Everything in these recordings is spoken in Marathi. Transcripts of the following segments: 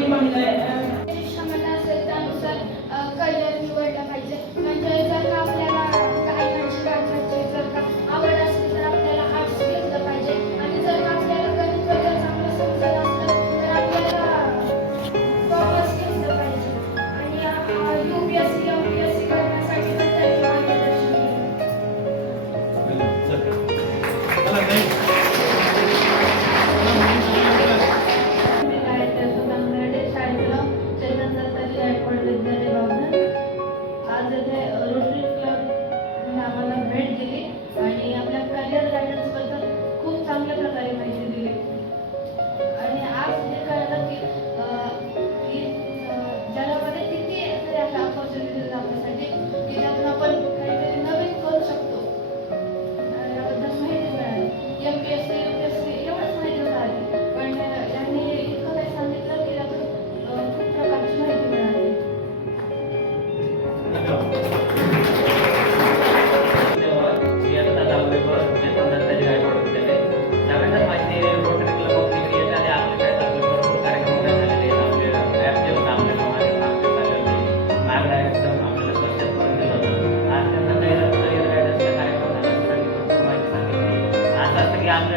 1번이나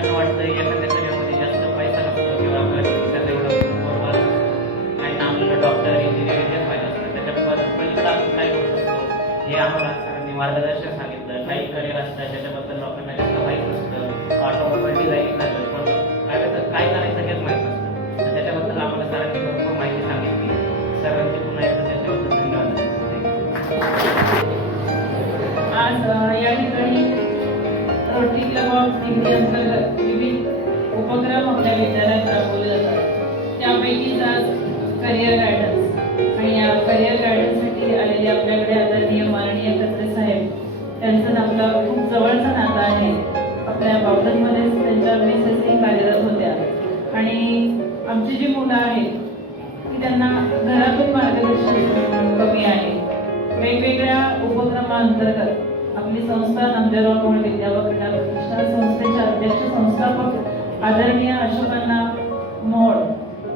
असं की वाटतं एखाद्या जास्त पैसा नसतो किंवा आपल्या एवढं आपल्याला डॉक्टर इंजिनियर हेच पाहिजे असतं. त्याच्या पलीकडे आपण काय करू शकतो? हे आम्हाला सरांनी मार्गदर्शन सांगितलं. काही करिअर असतं त्याच्याबद्दल लोकांना जास्त माहीत नसतं. ऑटोमोबाईल डिझाईनिंग झालं पण काय काय करायचं हेच माहीत नसतं. तर त्याच्याबद्दल आम्हाला सरांनी भरपूर माहिती सांगितली. सरांचे पुन्हा एकदा त्याच्याबद्दल धन्यवाद. आज या ठिकाणी रोटरी क्लब ऑफ डिग्री अंतर्गत विविध उपक्रम आपल्या विद्यालयात राबवले जातात. त्यापैकीच आज करिअर गायडन्स आणि या करिअर गायडन्ससाठी आलेले आपल्याकडे आदरणीय माननीय कत्रे साहेब. त्यांचं आपलं खूप जवळचं नातं आहे. आपल्या बावधनमध्येच त्यांच्या मिसेसही आपली संस्था नंदेराव मोहोळ विद्या व क्रीडा प्रतिष्ठान संस्थेचे अध्यक्ष संस्थापक आदरणीय अशोकांना मोहोळ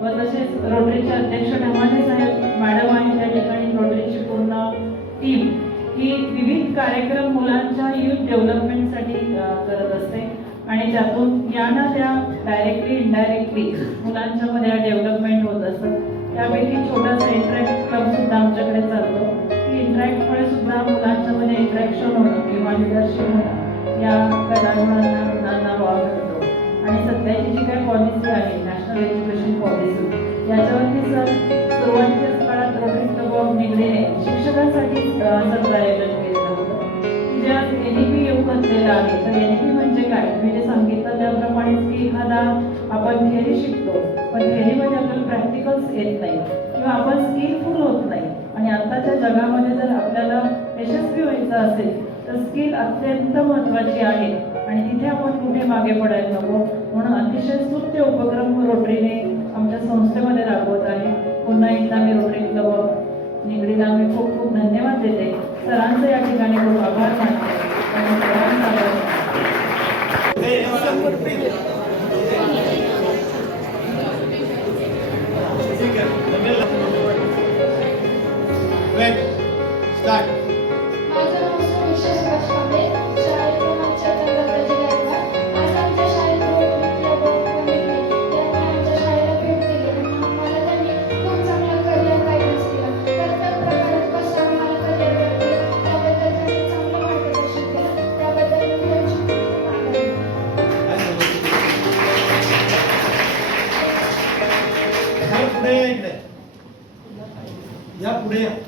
व तसेच रोटरीचे अध्यक्ष ढमाले साहेब मॅडम आहे त्या ठिकाणी. रोटरीची पूर्ण टीम ही विविध कार्यक्रम मुलांच्या युथ डेव्हलपमेंटसाठी करत असते. आणि त्यातून या ना त्या डायरेक्टली इनडायरेक्टली मुलांच्या मध्ये डेव्हलपमेंट होत असतं. त्यापैकी छोटासा इंटरॅक्ट क्लब सुद्धा आमच्याकडे चालतो. की इंटरॅक्टमुळे सुद्धा मुलांच्या मध्ये इंटरॅक्शन या कलागुणांना मुलांना वाव करतो. आणि सध्याची जी काही पॉलिसी आहे नॅशनल एज्युकेशन पॉलिसी याच्यावरती सर सुरुवातीच्याच काळात रोटरी बॉब ऑफ शिक्षकांसाठी सत्र आयोजन केलेलं होतं की एन ई पी येऊ घातलेलं आहे तर एन ई पी म्हणजे काय? मी जे सांगितलं त्याप्रमाणेच की एखादा आपण थेअरी शिकतो पण थेअरीमध्ये आपल्याला प्रॅक्टिकल्स येत नाही किंवा आपण स्किलफुल होत नाही. आणि आत्ताच्या जगामध्ये जर आपल्याला यशस्वी व्हायचं असेल तर स्किल अत्यंत महत्त्वाची आहे. आणि तिथे आपण कुठे मागे पडायला नको म्हणून अतिशय स्तुत्य उपक्रम रोटरीने आमच्या संस्थेमध्ये राबवत आहे. पुन्हा एकदा मी रोटरी क्लब निगडीला मी खूप खूप धन्यवाद देते. सरांचं या ठिकाणी खूप आभार मानते. या